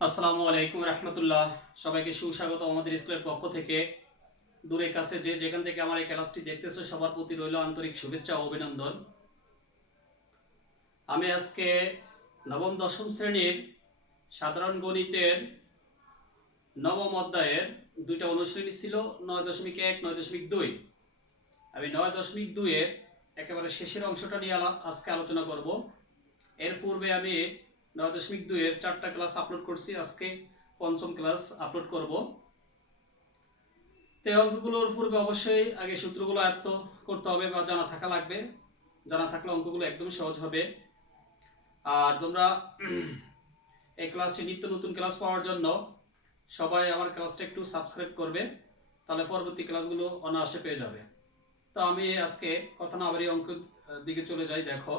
আসসালামু আলাইকুম রহমতুল্লাহ। সবাইকে সুস্বাগত আমাদের স্কুলের পক্ষ থেকে। দূরে কাছে যে যেখান থেকে আমার এই ক্লাসটি দেখতেছো সবার প্রতি রইল আন্তরিক শুভেচ্ছা ও অভিনন্দন। আমি আজকে নবম দশম শ্রেণীর সাধারণ গণিতের নবম অধ্যায়ের দুইটা অনুশ্রেণী ছিল, 9.1 9.2। আমি 9.2-এর একেবারে শেষের অংশটা নিয়ে আজকে আলোচনা করব। এর পূর্বে আমি 9.2-এর 4টা ক্লাস আপলোড করছি, আজকে পঞ্চম ক্লাস আপলোড করব। তো অঙ্কগুলোর পূর্বে অবশ্যই আগে সূত্রগুলো আয়ত্ত করতে হবে বা জানা থাকা লাগবে। জানা থাকলে অঙ্কগুলো একদম সহজ হবে। আর তোমরা এই ক্লাসটি নিত্য নতুন ক্লাস পাওয়ার জন্য সবাই আমার ক্লাসটা একটু সাবস্ক্রাইব করবে, তাহলে পরবর্তী ক্লাসগুলো অনায়াসে পেয়ে যাবে। তো আমি আজকে কথা না বাড়িয়ে অঙ্কের দিকে চলে যাই। দেখো,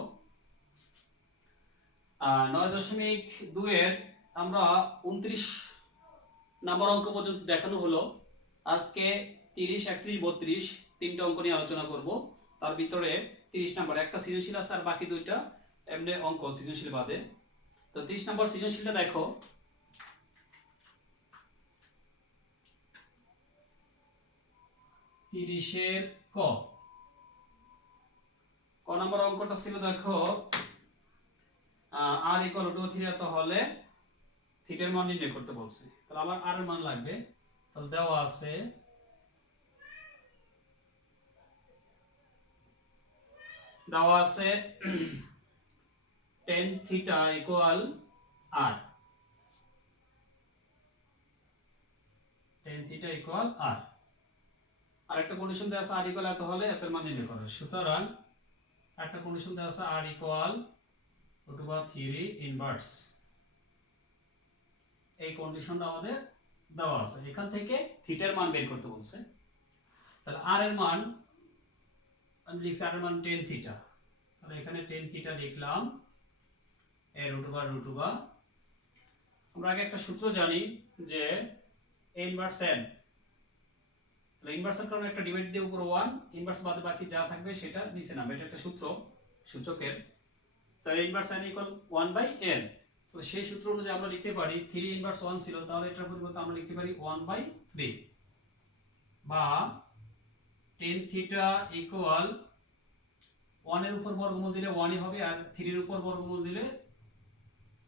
9.2-এর আমরা 29 নাম্বার অঙ্ক পর্যন্ত দেখানো হলো। আজকে 30, 31, 32 তিনটা অঙ্ক নিয়ে আলোচনা করব। তার ভিতরে 30 নাম্বার একটা সৃজনশীল আছে, আর বাকি দুইটা এমনি অঙ্ক সৃজনশীল বাদে। তো 30 নাম্বার সৃজনশীলটা দেখো, তিরিশের ক নাম্বার অঙ্কটা ছিল। দেখো, আর ইকুয়াল টু থিটা হলে থিটার মান নির্ণয় করতে বলছে। তাহলে আমার আর এর মান লাগবে। তাহলে দেওয়া আছে tan থিটা ইকুয়াল আর, tan থিটা ইকুয়াল আর। আর একটা কন্ডিশন দেওয়া আছে আর ইকুয়াল এত হলে এতের মান নির্ণয় করো। সুতরাং একটা কন্ডিশন দেওয়া আছে আর ইকুয়াল √3 ইনভার্স। এই কন্ডিশনটা আমাদের দেওয়া আছে। এখান থেকে থিটার মান বের করতে বলছে। তাহলে আর এর মান আমি লিখছি, আর এর মান tan থিটা। তাহলে এখানে tan থিটা লিখলাম, এ √√। আমরা আগে একটা সূত্র জানি যে a ইনভার্স n। তাহলে ইনভার্সের কারণে একটা ডিভাইড দিয়ে উপরে 1, ইনভার্স বাদে বাকি যা থাকবে সেটা নিচে নামবে। এটা একটা সূত্র সূচকের। তাহলে ইনভার্স n ইকুয়াল 1/n। তো সেই সূত্র অনুযায়ী আমরা লিখতে পারি 3 ইনভার্স 1 ছিল, তাহলে এটার পরিবর্তে আমরা লিখতে পারি 1/3, বা tan থিটা ইকুয়াল 1 এর উপর বর্গমূল দিলে 1ই হবে, আর 3 এর উপর বর্গমূল দিলে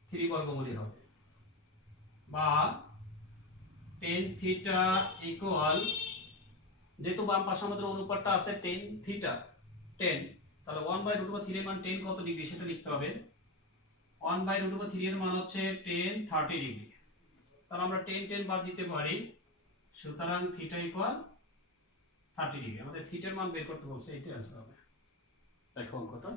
3 বর্গমূলই হবে। বা tan থিটা ইকুয়াল, যেহেতু বাম পাশে আমাদের অনুপাতটা আছে tan থিটা 10, তাহলে 1/√3 এর মান 10 কত ডিগ্রি সেটা লিখতে হবে। 1/√3 এর মান হচ্ছে 10 30 ডিগ্রি। তাহলে আমরা 10 10 বাদ দিতে পারি। সুতরাং থিটা ইকুয়াল 30 ডিগ্রি। আমাদের থিটার মান বের করতে বলছে, এইটাই आंसर হবে। দেখো অঙ্কটা,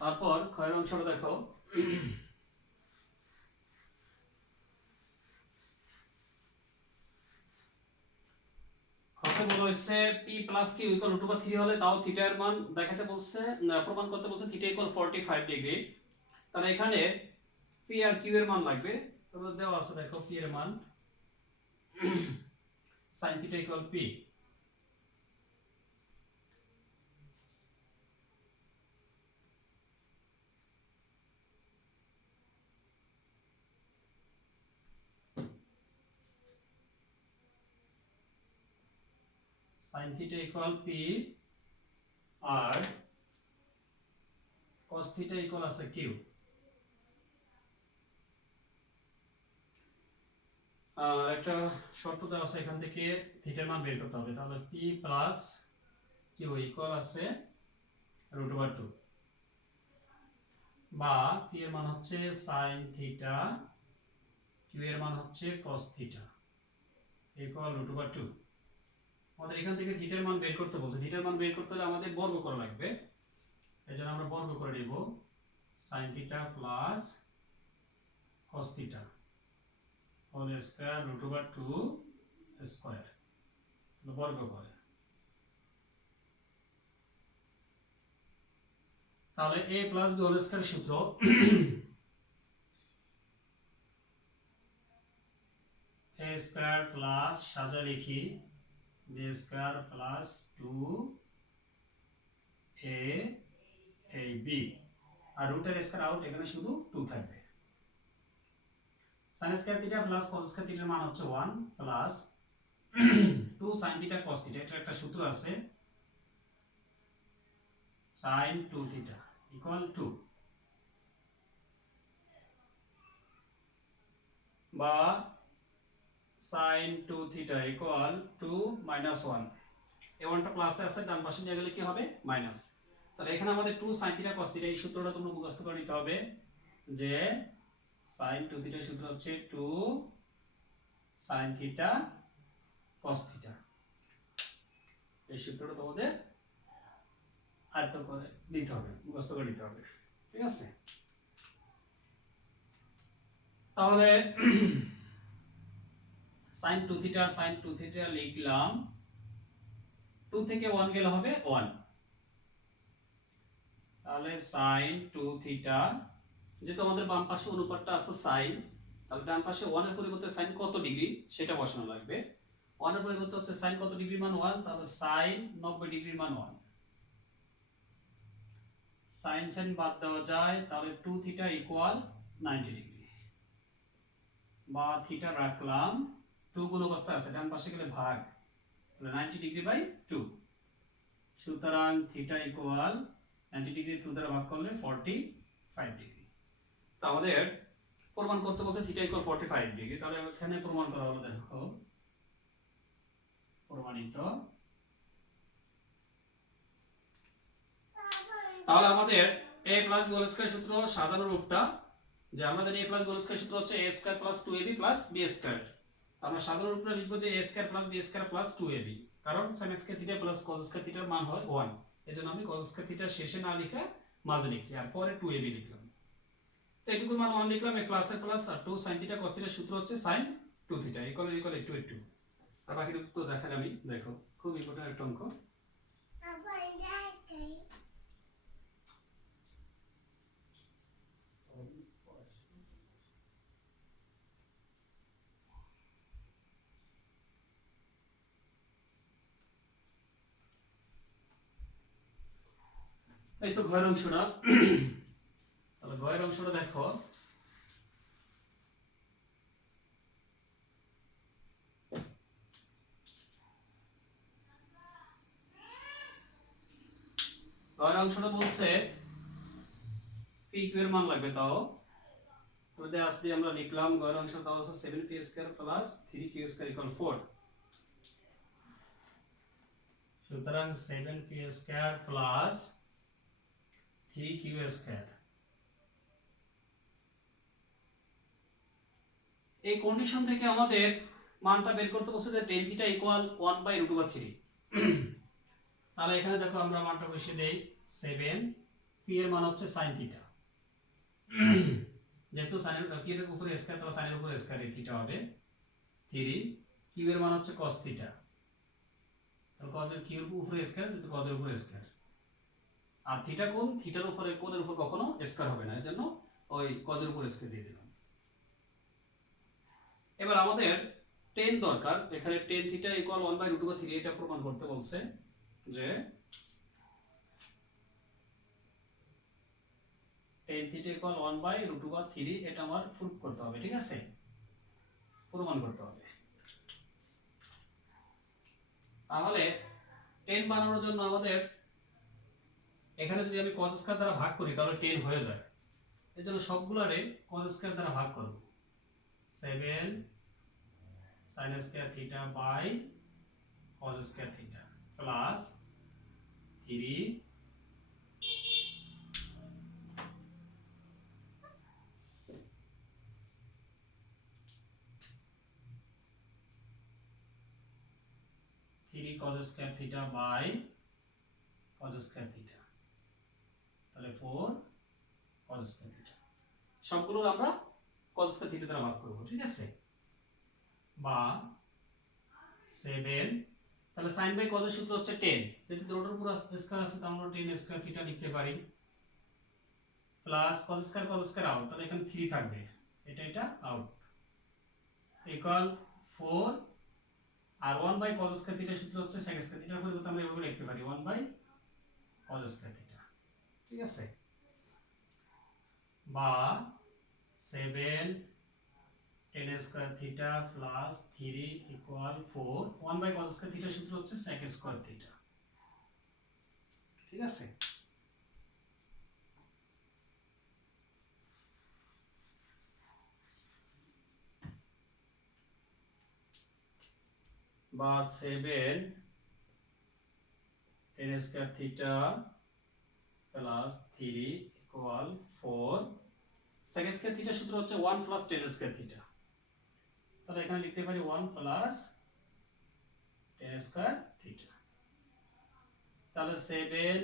তারপর ক্ষয়ের অংশটা দেখো। খতে বলা হয়েছে p প্লাস q ইকুয়াল √3 হলে তাও থিটা এর মান দেখাতে বলছে, প্রমাণ করতে বলছে থিটা ইকুয়াল 45 ডিগ্রি। তাহলে এখানে p আর q এর মান লাগবে। তাহলে দেওয়া আছে, দেখো p এর মান sin theta equal p। sin theta equal p আর cos থিটা ইকুয়াল আছে q। আর একটা শর্ত দেওয়া আছে, এখান থেকে থিটার মান বের করতে হবে। তাহলে p প্লাস q ইকুয়াল আছে √2, বা p এর মান হচ্ছে sin থিটা, q এর মান হচ্ছে cos থিটা ইকুয়াল √2। আমাদের এখান থেকে থিটার মান বের করতে বলছে। থিটার মান বের করতে হলে আমাদের বর্গ করা লাগবে। এজন্য আমরা বর্গ করে নেব, sin theta plus cos theta whole square √2 square, বর্গ করে। তাহলে a plus b whole square সূত্র স্কয়ার প্লাস সাজা লিখি বি স্কয়ার প্লাস 2ab আর রুটের স্কয়ার আউট, এখানে শুধু 2 থাকবে। sin square theta plus cos square থিটার মান হচ্ছে 1 plus 2 sin theta cos theta, এটা একটা সূত্র আছে sin 2 থিটা ইকুয়াল টু, বা sin 2 থিটা ইকুয়াল টু -1, এই 1টা প্লাসে আছে, ডান পাশে নিয়ে গেলে কি হবে মাইনাস। তাহলে এখানে আমাদের 2 sin থিটা cos থিটা এই সূত্রটা তোমরা মুখস্থ করে নিতে হবে, যে sin 2 থিটার সূত্র হচ্ছে 2 sin থিটা cos থিটা, এই সূত্রটা তোমাদের আয়ত্ত করে নিতে হবে, মুখস্থ করে নিতে হবে, ঠিক আছে। তাহলে sin 2 থিটা আর sin 2 থিটা লিখলাম, 2 থেকে 1 গেলে হবে 1, তাহলে sin 2 থিটা, যেহেতু আমাদের বাম পাশে অনুপাতটা আছে sin, তাহলে ডান পাশে 1 এর পরিবর্তে sin কত ডিগ্রি সেটা বসানো লাগবে। 1 এর পরিবর্তে হচ্ছে sin কত ডিগ্রি মান 1, তাহলে sin 90 ডিগ্রি মান 1, sin বাদ দেওয়া যায়, তাহলে 2 থিটা ইকুয়াল 90 ডিগ্রি, বা থিটা রাখলাম 2 গুণ অবস্থায় আছে, ডান পাশে গেলে ভাগ, তাহলে 90 ডিগ্রি বাই 2, সুতরাং থিটা ইকুয়াল 90 ডিগ্রি 2 দ্বারা ভাগ করলে 45 ডিগ্রি। তো আমাদের প্রমাণ করতে বলছে থিটা ইকুয়াল 45 ডিগ্রি, তাহলে এখানে প্রমাণ করা হলো, দেখো প্রমাণিত। তাহলে আমাদের a plus b whole square সূত্র সাজানোর রূপটা, যে আমাদের a plus b whole square সূত্র হচ্ছে a square plus 2ab plus b square, আমরা সাধারণ রূপটা লিখব যে a square plus b square plus 2ab, কারণ sin square theta plus cos square থিটার মান হয় 1, এজন্য আমি cos স্কয়ার থিটা শেষে না লিখে মাঝে লিখছি, আর পরে 2ab লিখলাম। তো এটুকু মান 1 লিখলাম, এই প্লাস এর প্লাস, আর 2 sin থিটা cos থিটার সূত্র হচ্ছে sin 2 থিটা ইকুয়াল একটু একটু, আর বাকি তো দেখালে আমি, দেখো খুব ইম্পর্টেন্ট একটা অঙ্ক। এই তো ঘরের অংশটা, তাহলে ঘরের অংশটা দেখো, ঘরের অংশটা বলছে p q এর মান লাগবে, তাও আমাদের আজকে আমরা লিখলাম ঘরের অংশ, তাও হচ্ছে 7p square plus 3q square equal 4, সুতরাং 7p square plus 3q square, এই কন্ডিশন থেকে আমাদের মানটা বের করতে বলছে যে tan থিটা ইকুয়াল 1/√3, তাহলে এখানে দেখো আমরা মানটা বসিয়ে দেই, 7p এর মান হচ্ছে sin থিটা, যেহেতু sin এর p এর উপরে স্কয়ার, তাহলে sin এর উপরে স্কয়ার এই থিটা হবে 3, q এর মান হচ্ছে cos থিটা, তাহলে cos এর q এর উপরে স্কয়ার, যেহেতু cos এর উপরে স্কয়ার, আর থিটা কোণ, থিটার উপরে কোণের উপর কখনো স্কয়ার হবে না, এজন্য ওই cos এর উপর স্কয়ার দিয়ে দিলাম। এবার আমাদের tan দরকার, এখানে tan থিটা ইকুয়াল 1/√3, এটা প্রমাণ করতে বলছে, যে tan থিটা ইকুয়াল 1/√3, এটা আমার প্রুফ করতে হবে, ঠিক আছে, প্রমাণ করতে হবে। তাহলে tan বানানোর জন্য আমাদের এখানে যদি আমি cos স্কয়ার দ্বারা ভাগ করি তাহলে tan হয়ে যায়, এজন্য সবগুলোরে cos স্কয়ার দ্বারা ভাগ করব, 7 sin square theta by cos square theta plus 3 cos square theta by cos square theta, তাহলে 4 cos স্কয়ার থিটা, সবগুলো আমরা cos স্কয়ার থিটা দ্বারা ভাগ করব, ঠিক আছে, বা 7, তাহলে sin বাই cos এর সূত্র হচ্ছে 10, যেহেতু দুটোর উপর স্কয়ার আছে তাহলে আমরা 10 স্কয়ার থিটা লিখতে পারি, প্লাস cos স্কয়ার আউট, তাহলে এখানে 3 থাকবে, এটা আউট, ইকুয়াল 4 আর 1 বাই cos স্কয়ার থিটা সূত্র হচ্ছে sec স্কয়ার থিটার পরিবর্তে আমরা এভাবে লিখতে পারি 1 বাই cos স্কয়ার থিটা। ঠিক আছে, বা 7 tan square theta plus 3 equal 4 1 by cos square থিটার সূত্র হচ্ছে sec স্কয়ার থিটা। ঠিক আছে, বা 7 tan square theta plus 3 equal 4 sec square থিটার সূত্র হচ্ছে 1 প্লাস tan স্কয়ার থিটা। তাহলে এখানে লিখতে পারি 1 প্লাস tan স্কয়ার থিটা। তাহলে 7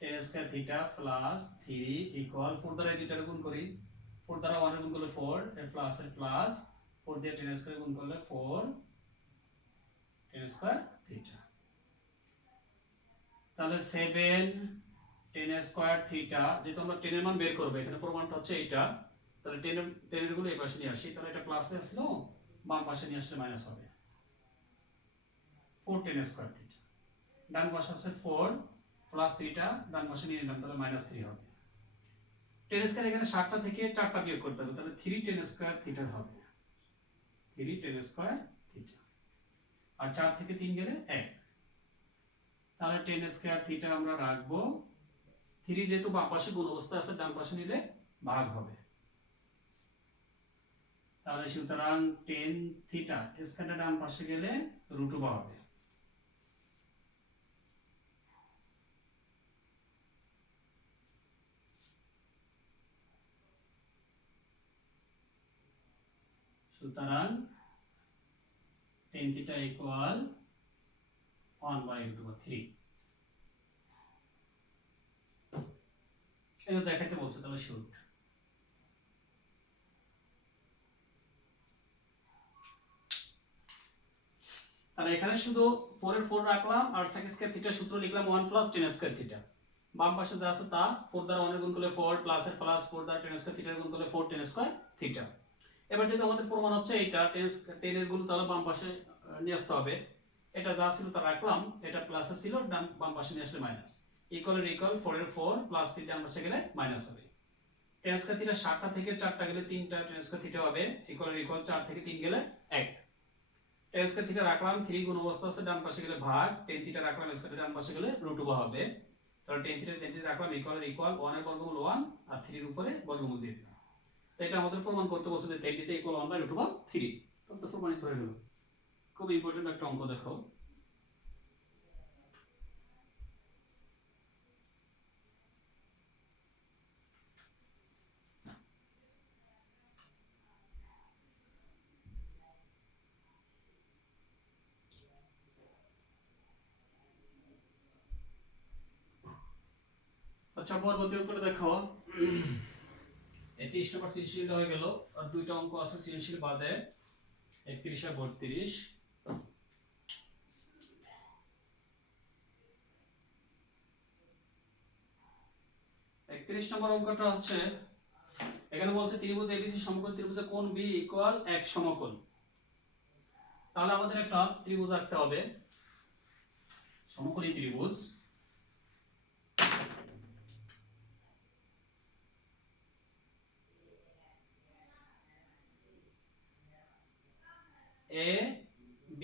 tan square theta plus 3 equal 4 দ্বারা থিটার গুণ করি, 4 দ্বারা 1 এর গুণ করলে 4 এর প্লাস 4 দিয়ে tan স্কয়ার গুণ করলে 4 tan স্কয়ার থিটা। তাহলে 7 tan স্কয়ার থিটা, যেহেতু আমরা tan এর মান বের করব, এখানে প্রমাণটা হচ্ছে এইটা, তাহলে tan এর গুলো এই পাশে নিয়ে আসি, তাহলে এটা প্লাসে আসলো, বাম পাশে নিয়ে আসলে মাইনাস হবে 4 tan স্কয়ার থিটা। ডান পাশে আছে 4 প্লাস থিটা, ডান পাশে নিয়ে নিলাম, তাহলে মাইনাস 3 হবে। tan স্কয়ার এখানে 7টা থেকে 4টা বিয়োগ করতে হবে, তাহলে 3 tan স্কয়ার থিটা হবে, 3 tan স্কয়ার থিটা। আর 4 থেকে 3 গেলে 1, তাহলে tan স্কয়ার থিটা আমরা রাখবো 3, যেহেতু বাম পাশে গুণ অবস্থা আছে, ডান পাশে নিলে ভাগ হবে। তাহলে সুতরাং tan থিটা স্কয়ারটা ডান পাশে গেলে √2 হবে। সুতরাং tan থিটা ইকুয়াল 1/√3। এটা দেখাতে বলছে, তাহলে শুট। তাহলে এখানে শুধু 4 এর 4 রাখলাম আর sec স্কয়ার থিটার সূত্র লিখলাম 1 প্লাস tan স্কয়ার থিটা। বাম পাশে যা আছে তা 4 দ্বারা 1 এর গুণ করলে 4 প্লাস এর প্লাস 4 দ্বারা tan স্কয়ার থিটার গুণ করলে 4 tan স্কয়ার থিটা। এবার যেহেতু আমাদের প্রমাণ হচ্ছে এইটা tan এর গুণ, তাহলে বাম পাশে নিয়ে আসতে হবে। এটা যা ছিল তা রাখলাম, এটা প্লাসে ছিল, ডান বাম পাশে নিয়ে আসলে মাইনাস। ইকুয়াল এর ইকুয়াল 4 এর 4 প্লাস 3 ডান পাশে গেলে মাইনাস হবে। tan স্কয়ার থিটা 7টা থেকে 4টা গেলে 3টা tan স্কয়ার থিটা হবে, ইকুয়াল এর ইকুয়াল 4 থেকে 3 গেলে 1। tan স্কয়ার থিটা রাখলাম, 3 গুণ অবস্থা আছে, ডান পাশে গেলে ভাগ, tan থিটা রাখলাম স্কয়ার ডান পাশে গেলে √2 হবে। তাহলে tan থিটা রাখলাম, ইকুয়াল এর ইকুয়াল 1 এর বর্গমূল 1 আর 3 এর উপরে বর্গমূল দিয়ে দিলাম। তো এটা আমাদের প্রমাণ করতে বলছে যে tan থিটা ইকুয়াল 1/√3। তো প্রমাণিত হয়ে গেল। খুব ইম্পর্টেন্ট একটা অঙ্ক, দেখো। আচ্ছা, পরবর্তী অঙ্কটা দেখো। 30 নম্বর সৃজনশীল হয়ে গেল, আর দুইটা অঙ্ক আছে সৃজনশীল বাদে, 31 আর 32। 31 নম্বর অঙ্কটা হচ্ছে, এখানে বলছে ত্রিভুজ ABC সমকোণ ত্রিভুজে কোণ B ইকুয়াল 1 সমকোণ। তাহলে আমাদের একটা ত্রিভুজ আঁকতে হবে, সমকোণী ত্রিভুজ। A B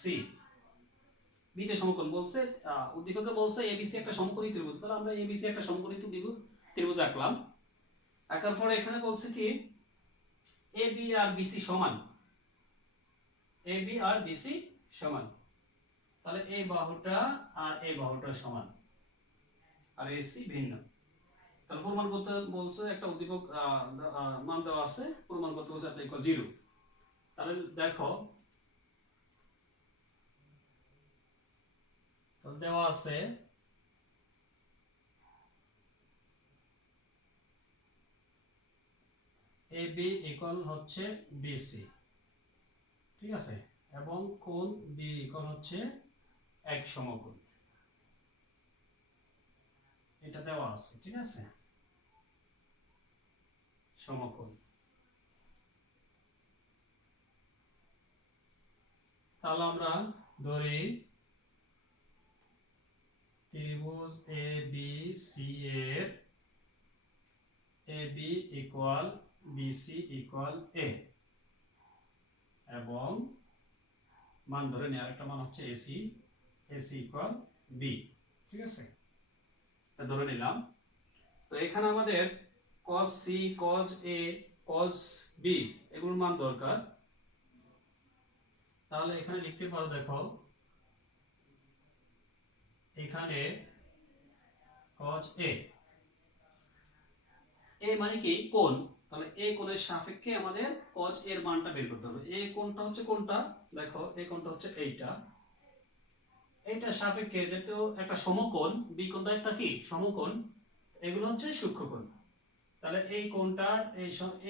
C, B তে সমকোণ বলছে, উদ্দীপকে বলছে ABC একটা সমকোণী ত্রিভুজ, তাহলে আমরা ABC একটা সমকোণী ত্রিভুজ আঁকলাম। আঁকার পরে এখানে বলছে কি AB আর BC সমান, AB আর BC সমান। তাহলে এই বাহুটা আর এই বাহুটা সমান, আর AC ভিন্ন। তাহলে প্রমাণ করতে বলছে, একটা উদ্দীপক মান দেওয়া আছে, প্রমাণ করতে বলছে এটা ইকুয়াল 0। তাহলে দেখো, তাহলে দেওয়া আছে AB ইকুয়াল হচ্ছে BC, ঠিক আছে, এবং কোণ B ইকুয়াল হচ্ছে 1 সমকোণ, এটা দেওয়া আছে, ঠিক আছে, সমকোণ। তাহলে আমরা ধরি ত্রিভুজ এ বি সি এর A B equal BC equal এ, এবং মান ধরে নেওয়ার একটা মান হচ্ছে এসি, এসি ইকুয়াল বি। ঠিক আছে, এটা ধরে নিলাম। তো এখানে আমাদের cos c cos a cos b এগুলোর মান দরকার। তাহলে এখানে লিখতে পারো, দেখো এখানে cos a, a মানে কি কোণ, তাহলে a কোণের সাপেক্ষে আমাদের cos এর মানটা বের করতে হবে। a কোণটা হচ্ছে কোনটা, দেখো a কোণটা হচ্ছে এইটা, এইটার সাপেক্ষে যেহেতু একটা সমকোণ, b কোণটা একটা কি সমকোণ, এগুলো হচ্ছে সূক্ষ্মকোণ। তাহলে এই কোণটার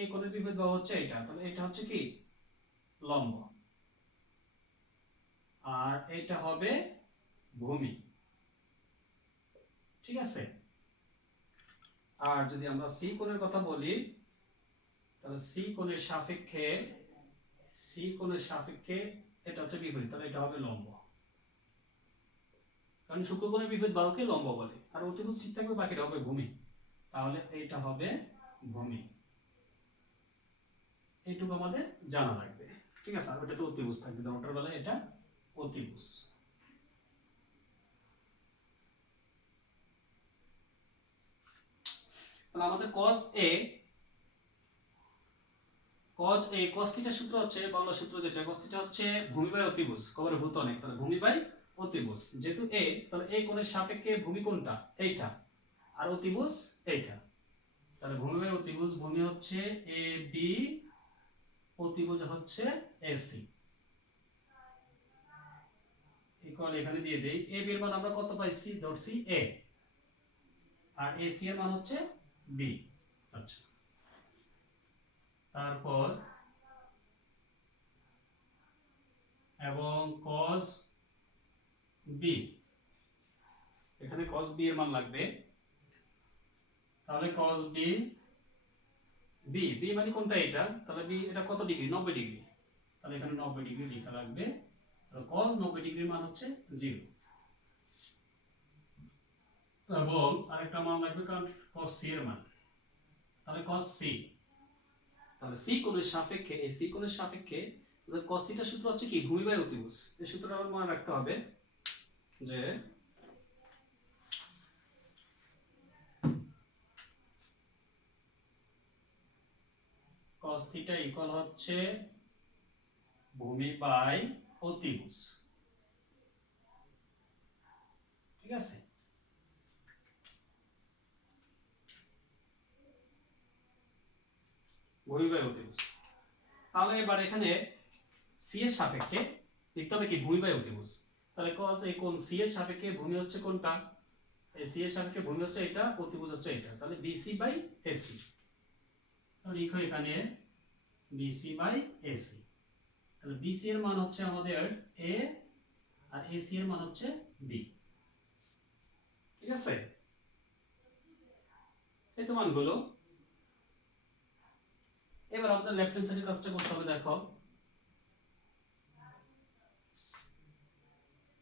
এই কোণের বিপরীত বাহু হচ্ছে এইটা, তাহলে এটা হচ্ছে কি লম্ব, আর এইটা হবে ভূমি। ঠিক আছে, আর যদি আমরা সি কোণের কথা বলি, তাহলে সি কোণের সাপেক্ষে এটা হচ্ছে বিপরীত, তাহলে এটা হবে লম্ব, কারণ সূক্ষ্মকোণের বিপরীত বাহুকে লম্ব বলে, আর অতিভুজ ঠিক থাকবে, বাকিটা হবে ভূমি। তাহলে এইটা হবে ভূমি, এইটুকু আমাদের জানা লাগবে। ঠিক আছে, আর ওটা তো অতিভুজ থাকবে, ওটার বেলায় এটা অতিভুজ। তাহলে আমাদের cos a cos থিটার সূত্র হচ্ছে, বাংলা সূত্র যেটা, cos থিটা হচ্ছে ভূমি বাই অতিভুজ, কবরে ভূত অনেক, তাহলে ভূমি বাই অতিভুজ, যেহেতু a তাহলে a কোণের সাপেক্ষে ভূমি কোনটা এইটা, আর অতিভুজ এইটা, তাহলে ভূমি বাই অতিভুজ, ভূমি হচ্ছে এ বি, অতিভুজ হচ্ছে এসি ইকুয়াল, এখানে দিয়ে দেই এ বি এর মান আমরা কত পাইছি, ধরছি a, আর এসি এর মান হচ্ছে b। আচ্ছা, তারপর এবং cos b, এখানে cos b এর মান লাগবে, তাহলে cos b, b মানে কোনটা এটা, তাহলে b এটা কত ডিগ্রি, 90 ডিগ্রি, তাহলে এখানে 90 ডিগ্রি লেখা লাগবে। তাহলে cos 90 ডিগ্রির মান হচ্ছে 0, এবং আরেকটা মান লাগবে কারণ cos c এর মান, তাহলে cos c, তাহলে c কোণের সাপেক্ষে, এই c কোণের সাপেক্ষে cos থিটার সূত্র হচ্ছে কি ভূমি বাই অতিভুজ, এই সূত্রটা আমার মনে রাখতে হবে যে cos থিটা ইকুয়াল হচ্ছে ভূমি বাই অতিভুজ। ঠিক আছে, ভূমি বাই অতিভুজ। তাহলে এবার এখানে সি এর সাপেক্ষে লিখতে হবে কি ভূমি বাই অতিভুজ, তাহলে cos এই কোণ সি এর সাপেক্ষে ভূমি হচ্ছে কোনটা, এই সি এর সাপেক্ষে ভূমি হচ্ছে এটা, অতিভুজ হচ্ছে এটা, তাহলে বিসি বাই এসি, তাহলে লিখো এখানে বিসি বাই এসি, তাহলে বিসি এর মান হচ্ছে আমাদের এ, আর এসি এর মান হচ্ছে বি। ঠিক আছে, এই তো মানগুলো। এবার আমাদের লেফট হ্যান্ড সাইডের কাজটা করতে হবে, দেখো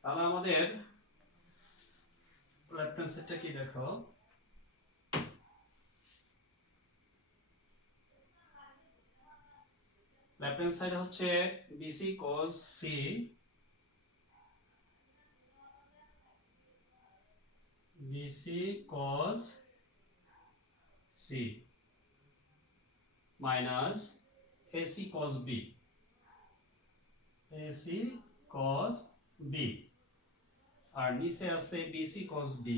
তাহলে আমাদের লেফট হ্যান্ড সাইডটা কি, দেখো লেফট হ্যান্ড সাইড হচ্ছে BC cos c, BC cos c minus AC cos b, AC cos b, আর নিচে আছে BC cos b,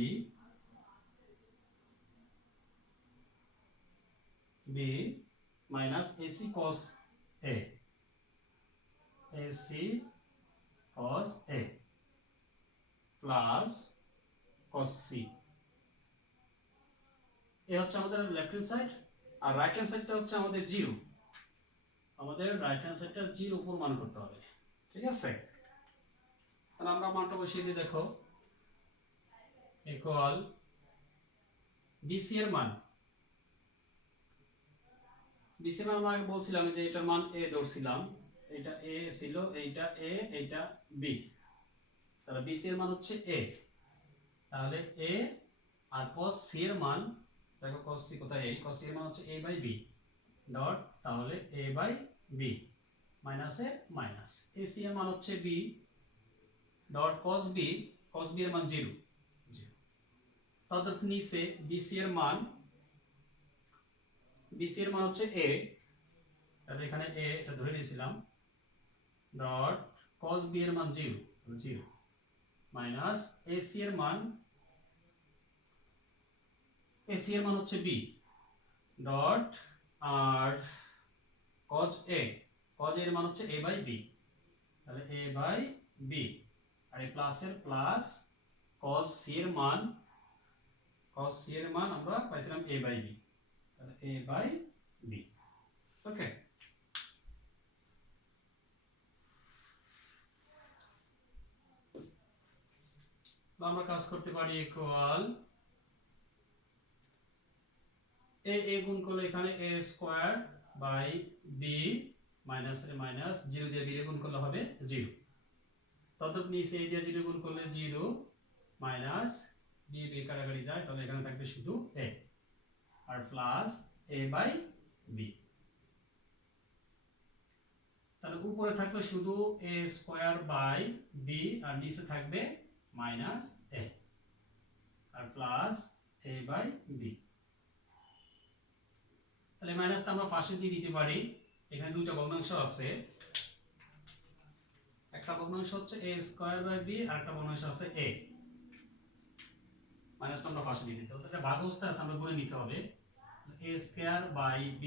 b minus AC cos a, AC cos a plus cos c। এই হচ্ছে আমাদের লেফট হ্যান্ড সাইড, আর right hand সাইডটা হচ্ছে আমাদের জিরো, আমাদের রাইট হ্যান্ড সাইডটা জিরো উপর মান করতে হবে। ঠিক আছে, তাহলে আমরা মানটা বসিয়ে দিই, দেখো ইকুয়াল বিসি এর মান, বিসি এর মান আমি আগে বলছিলাম যে এটার মান এ ধরছিলাম, এটা এ ছিল, এইটা এ, এইটা বি, তাহলে বি সি এর মান হচ্ছে এ, তাহলে এ আর cos c এর মান, দেখো cos c কোথায়, এই cos c এর মান হচ্ছে a বাই b ডট, তাহলে a বাই b মাইনাসে মাইনাস, a c এর মান হচ্ছে b dot cos b, cos b এর মান 0, তদ্রুপ নিচে bc এর মান, bc এর মান হচ্ছে a, তাহলে এখানে a এটা ধরে নিয়েছিলাম, ডট cos b এর মান 0, 0 মাইনাস ac এর মান, ac এর মান হচ্ছে b ডট, আর cos a, cos a এর মান হচ্ছে a বাই b, তাহলে a বাই b, আর এই প্লাসের প্লাস cos c এর মান, cos c এর মান আমরা পাইছিলাম a বাই b, তাহলে a বাই b। ওকে, আমরা কাজ করতে পারি ইকুয়াল a গুণ করলে এখানে a square by b minus A minus 0 দিয়ে b গুণ করলে হবে 0, তদ্রুপ নিচে a দিয়ে 0 গুণ করলে 0 মাইনাস b b কাটাকাটি যায়, তাহলে এখানে থাকবে শুধু a, আর প্লাস a বাই b, তাহলে উপরে থাকবে শুধু a স্কয়ার বাই b, আর নিচে থাকবে মাইনাস a, আর প্লাস a বাই b, তাহলে মাইনাসটা আমরা পাশে দিয়ে দিতে পারি, এখানে দুইটা ভগ্নাংশ আছে, একটা ভগ্নাংশ হচ্ছে a স্কয়ার বাই b, আর একটা ভগ্নাংশ আছে a, মাইনাসটা আমরা পাশে দিয়ে দিতে হবে, তাহলে ভাগ অবস্থায় আছে আমরা করে নিতে হবে, a স্কয়ার বাই b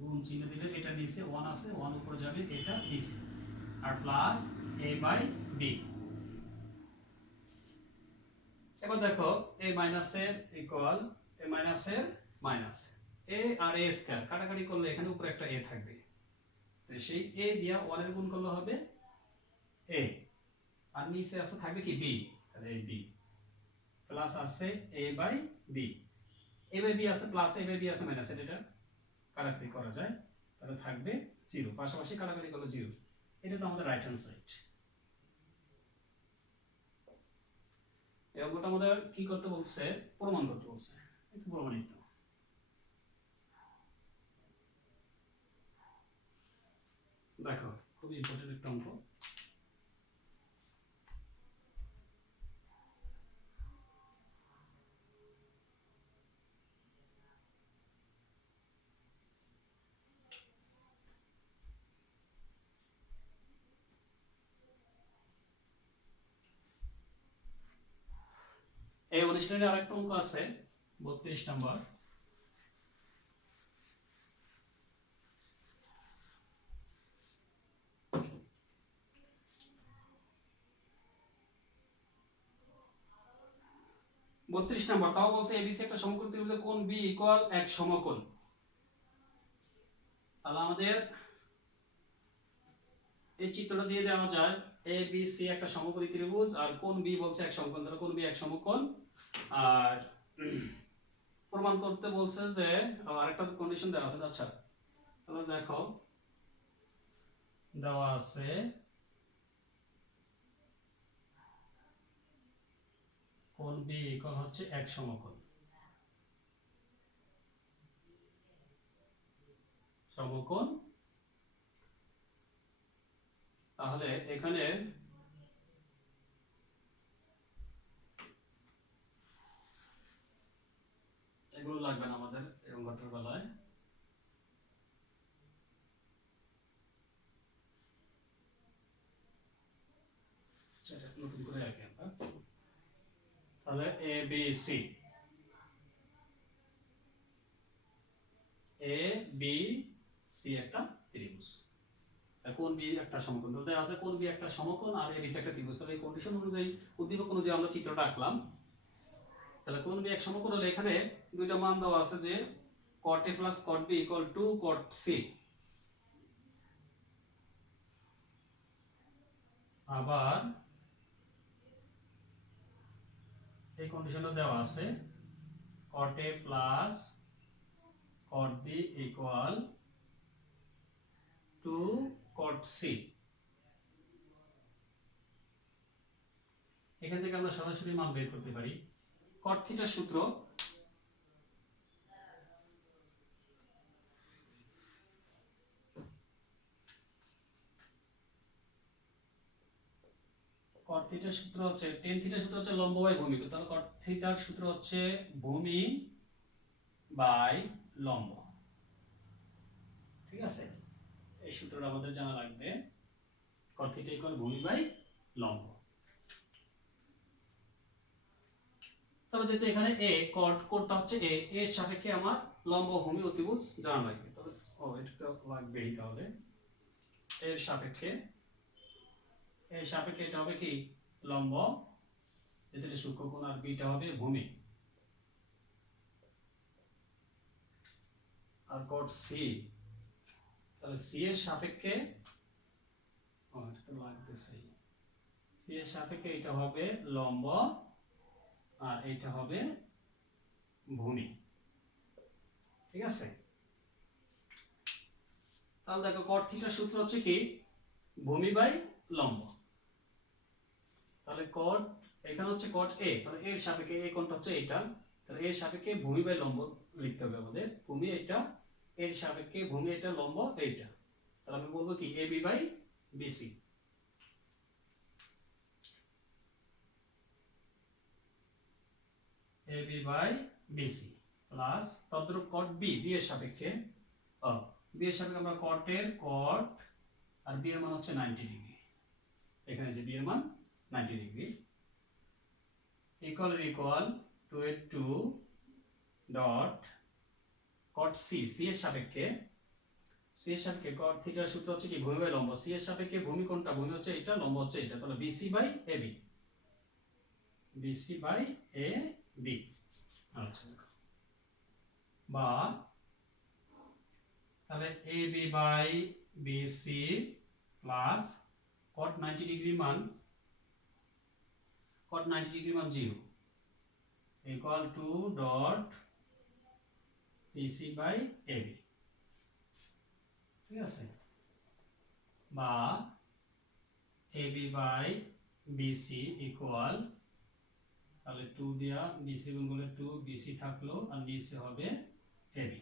গুণ চিহ্ন দিলে এটা নিচে 1 আছে, 1 উপরে যাবে, এটা নিচে, আর প্লাস a বাই b। এবার দেখো a মাইনাসের ইকুয়াল a মাইনাসের মাইনাস a আর a স্কয়ার কাটাকাটি করলে এখানে উপরে একটা a থাকবে, তো সেই a দিয়া 1 এর গুণ করলে হবে a, আর নিচে আছে থাকবে কি b, তাহলে b প্লাস আছে a by b, a by b আছে প্লাস a বাই b আছে মাইনাস, এটা কাটাকাটি করা যায়, তাহলে থাকবে 0, পাশাপাশি কাটাকাটি করলে 0, এটা তো আমাদের রাইট হ্যান্ড সাইড। এই অঙ্কটা আমাদের কি করতে বলছে, প্রমাণ করতে বলছে, একটু প্রমাণিত, দেখো খুব ইম্পর্টেন্ট একটা অঙ্ক। এই অনুষ্ঠানে আরেকটা অঙ্ক আছে 32 নাম্বার, তাও বলছে এবিসি একটা সমকোণ ত্রিভুজের কোণ বি ইকুয়াল এক সমকোণ, তাহলে আমাদের এই চিত্রটা দিয়ে দেওয়া যায় এ বি সি একটা সমকোণী ত্রিভুজ, আর কোণ বি বলছে এক সমকোণ, তাহলে কোণ বি এক সমকোণ, আর প্রমাণ করতে বলছে যে আরেকটা কন্ডিশন দেওয়া আছে, আচ্ছা তাহলে দেখো দেওয়া আছে কোণ বি ইকুয়াল হচ্ছে এক সমকোণ, সমকোণ, তাহলে এখানে এগুলো লাগবে না আমাদের এই অঙ্কটার বেলায়, সেটা নতুন করে রাখি আমরা, তাহলে A B C, A B C একটা ত্রিভুজ, কোণ বি একটা সমকোণ, তো দেওয়া আছে কোণ বি একটা সমকোণ আর এ বি সি একটা ত্রিভুজ, তাহলে এই কন্ডিশন অনুযায়ী, উদ্দীপক অনুযায়ী আমরা চিত্রটা আঁকলাম, তাহলে কোণ বি এক সমকোণ হলে এখানে দুইটা মান দেওয়া আছে যে cot a plus cot b equal to cot c, আবার এই কন্ডিশনটা দেওয়া আছে cot a plus cot b equal to cot C. এখান থেকে আমরা সরাসরি মান বের করতে পারি। কট থিটার সূত্র কট থিটার সূত্র হচ্ছে টেন থিটার সূত্র হচ্ছে লম্ব বাই ভূমি, তাহলে কট থিটার সূত্র হচ্ছে ভূমি বাই লম্ব। ঠিক আছে, এই সূত্রটা আমাদের জানা লাগবে। কট থিটা ইকুয়াল ভূমি বাই লম্ব। তবে যেহেতু এখানে এ কোডটা হচ্ছে এর সাপেক্ষে আমার লম্ব ভূমি অতিভুজ জানা লাগবে। তবে এটা তো লাগবেই। তাহলে এর সাপেক্ষে এটা হবে কি লম্ব, যেটা সূক্ষ্মকোণ, আর বিটা হবে ভূমি। আর কট সি, তাহলে সি এর সাপেক্ষে সি এর সাপেক্ষে এটা হবে লম্ব আর এটা হবে ভূমি। ঠিক আছে, তাহলে দেখো কট থিটার সূত্র হচ্ছে কি ভূমি বাই লম্ব। তাহলে কট এখানে হচ্ছে কট এ, তাহলে এর সাপেক্ষে এ কোণটা হচ্ছে এটা, তাহলে এর সাপেক্ষে ভূমি বাই লম্ব লিখতে হবে আমাদের। ভূমি এটা, এর সাপেক্ষে ভূমি এটা, লম্ব এইটা। তাহলে আমি বলবো কি A B by BC. A B by BC plus তদ্রূপ কট বি, বি এর সাপেক্ষে বি এর সাপেক্ষে আমরা কটের কট আর বি এর মান হচ্ছে 90 ডিগ্রি। এখানে যে বি এর মান 90 degree equal to A 2 dot cot C, C এর সাপেক্ষে কট থিটার সূত্র হচ্ছে কি ভূমি বাই লম্ব। সি এর সাপেক্ষে ভূমি কোনটা? ভূমি হচ্ছে এটা, লম্ব হচ্ছে এটা। তাহলে BC by A B, BC by A B. আচ্ছা, বা তাহলে A B by BC plus cot 90 degree মান 0 equal to dot BC by A B. ঠিক আছে, বা A B by BC equal, তাহলে 2 দিয়া বিসি গুণ করলে 2 বিসি থাকলো আর নিচে হবে এ বি।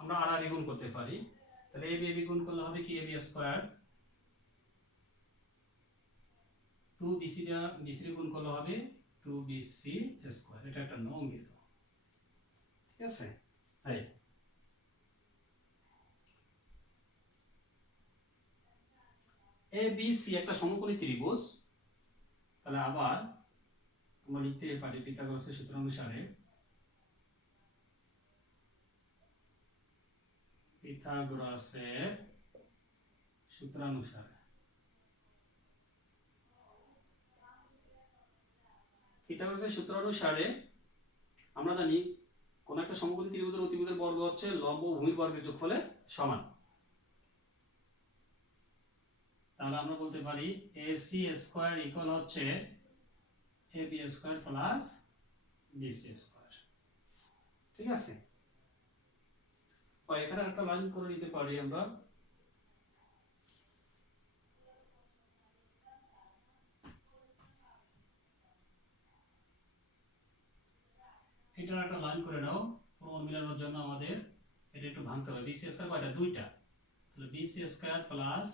আমরা আর গুণ করতে পারি, তাহলে এ বি গুণ করলে হবে কি এ বি স্কয়ার, 2 বিসি দিয়া বিসি গুণ করলে হবে 2 বিসি স্কয়ার। এটা একটা অঙ্কিত। ঠিক আছে, এই এ বি সি একটা সমকোণী ত্রিভুজ। তাহলে আবার আমরা লিখতে পারি পিথাগোরাসের সূত্র অনুসারে, পিথাগোরাসের সূত্রানুসারে আমরা জানি কোন একটা সমকোণী ত্রিভুজের অতিভুজের বর্গ হচ্ছে লম্ব ও ভূমির বর্গের যোগফলের সমান। তাহলে আমরা বলতে পারি AC স্কয়ার ইকুয়াল হচ্ছে AB square plus BC square. ঠিক আছে, এখানে একটা লাইন করে নিতে পারি আমরা। এটা একটা লাইন করে নাও, প্রমাণ মেলানোর জন্য আমাদের এটা একটু ভাঙতে হবে। BC স্কয়ার কয়টা? দুইটা। তাহলে BC square plus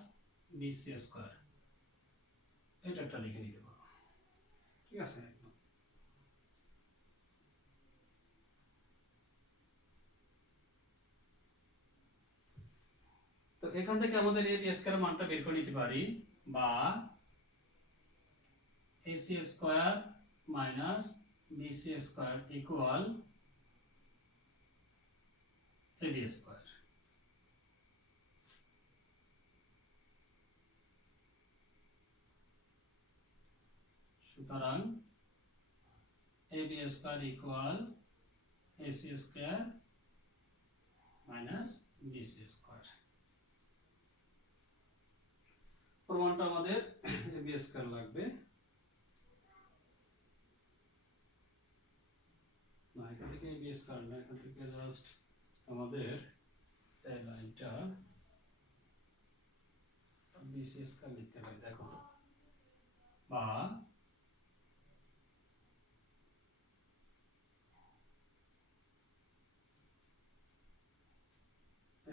BC square, এটা একটা লিখে নিতে পারো। ঠিক আছে, তো এখান থেকে আমাদের AB স্কয়ার মানটা বের করে নিতে পারি, বা AC square minus BC square equal AB square. সুতরাং AB square equal AC square minus BC square. প্রমাণটা আমাদের AB স্কয়ার লাগবে না, এখান থেকে AB স্কয়ার না, এখান থেকে জাস্ট আমাদের এই লাইনটা বিসি স্কয়ার লিখতে পারি দেখো, বা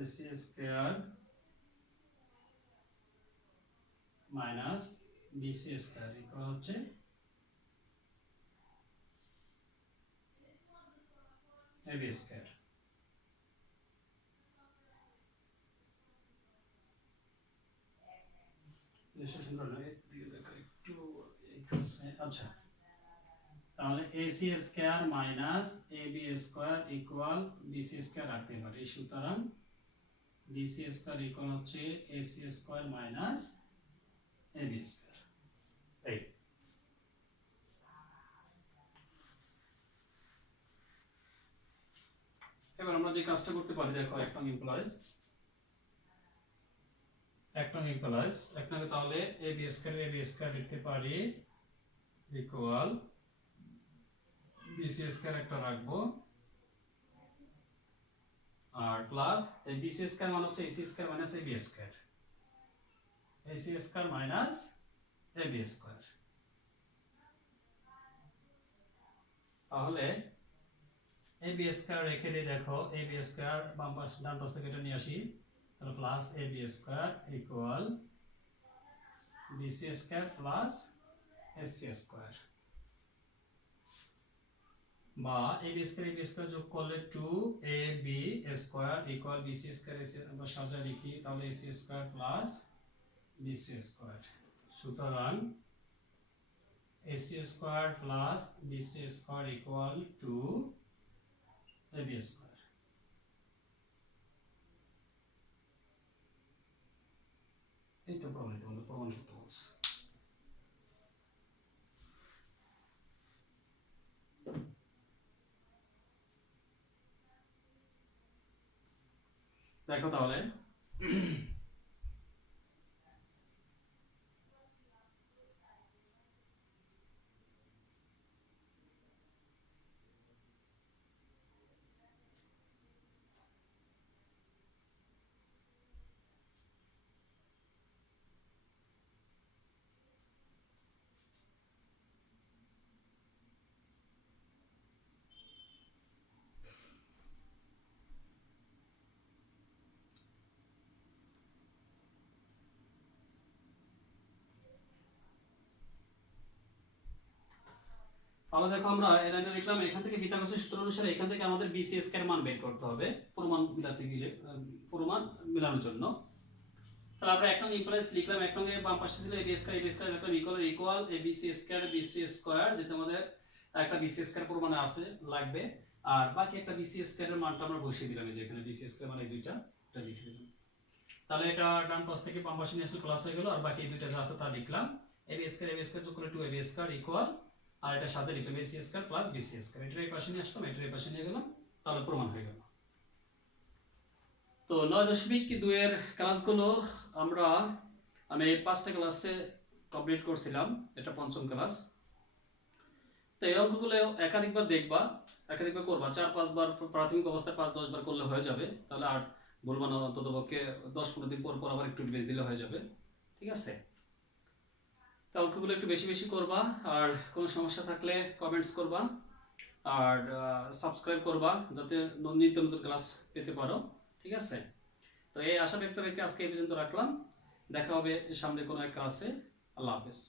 AC square minus BC square equal হচ্ছে এবি স্কয়ার। আচ্ছা, তাহলে AC square minus AB square equal BC square রাখতে পারি। সুতরাং বিসি স্কয়ার ইকুয়াল হচ্ছে AC square minus AB square. এই এবার আমরা যে কাজটা করতে পারি দেখো, এক নং ইমপ্লয়েজ তাহলে এবি স্কয়ার লিখতে পারি ইকুয়াল বিসি স্কয়ার একটা রাখবো, আর প্লাস এই বিসি স্কয়ার মানে হচ্ছে AC square minus AB square, AC square minus AB square. তাহলে এবি স্কয়ার রেখে দিই, দেখো এবি স্কয়ার বাম পাশ ডান পাশ থেকে এটা নিয়ে আসি, তাহলে plus AB square equal BC square plus AC square, বা এবি স্কয়ার যোগ করলে 2ab square equal BC square আমরা সাজিয়ে লিখি, তাহলে AC square plus BC square. সুতরাং AC square plus BC square equal 2ab square. এইটা প্রমাণিত বলছে। দেখো তাহলে তাহলে দেখো আমরা এখানে লিখলাম, এখান থেকে বিটা গসের সূত্র অনুসারে এখান থেকে আমাদের বিসি স্কয়ার মান বের করতে হবে প্রমাণ মিলাতে গেলে, প্রমাণ মিলানোর জন্য। তাহলে আমরা এক নং ইমপ্লয়েজ লিখলাম, এক নং এর বাম পাশে ছিল এবি স্কয়ার লিখলাম equal ABC square BC square, যেটা আমাদের একটা বিসি স্কয়ার প্রমাণে আছে লাগবে, আর বাকি একটা বিসি স্কয়ার এর মানটা আমরা বসিয়ে দিলাম, যে এখানে বিসি স্কয়ার মানে দুইটা এটা লিখে দিলাম। তাহলে এটা ডান পাশ থেকে বাম পাশে নিয়ে আসলে প্লাস হয়ে গেল, আর বাকি দুইটা যা আছে তা লিখলাম, এবি স্কয়ার যোগ করে 2ab স্কয়ার ইকুয়াল, আর এটা সাথে লিখলাম AC square plus BC square. এটার এই পাশে নিয়ে আসলাম, এটার এই পাশে নিয়ে গেলাম, তাহলে প্রমাণ হয়ে গেল। তো 9.2 এর ক্লাসগুলো আমি 5টা ক্লাসে কমপ্লিট করছিলাম, এটা পঞ্চম ক্লাস। তো এই অঙ্কগুলো একাধিকবার দেখবা, একাধিকবার করবা, 4-5 বার প্রাথমিক অবস্থায় 5-10 বার করলে হয়ে যাবে, তাহলে আর বলবো না, অন্ততপক্ষে 10-15 দিন পর পর আবার একটু রিভাইজ দিলে হয়ে যাবে, ঠিক আছে? তো অঙ্কগুলো একটু বেশি বেশি করবা, আর কোনো সমস্যা থাকলে কমেন্টস করবা, আর সাবস্ক্রাইব করবা যাতে নিত্য নতুন ক্লাস পেতে পারো, ঠিক আছে? তো এই আশা ব্যক্ত রেখে আজকে এই পর্যন্ত রাখলাম, দেখা হবে সামনে কোনো এক ক্লাসে। আল্লাহ হাফেজ।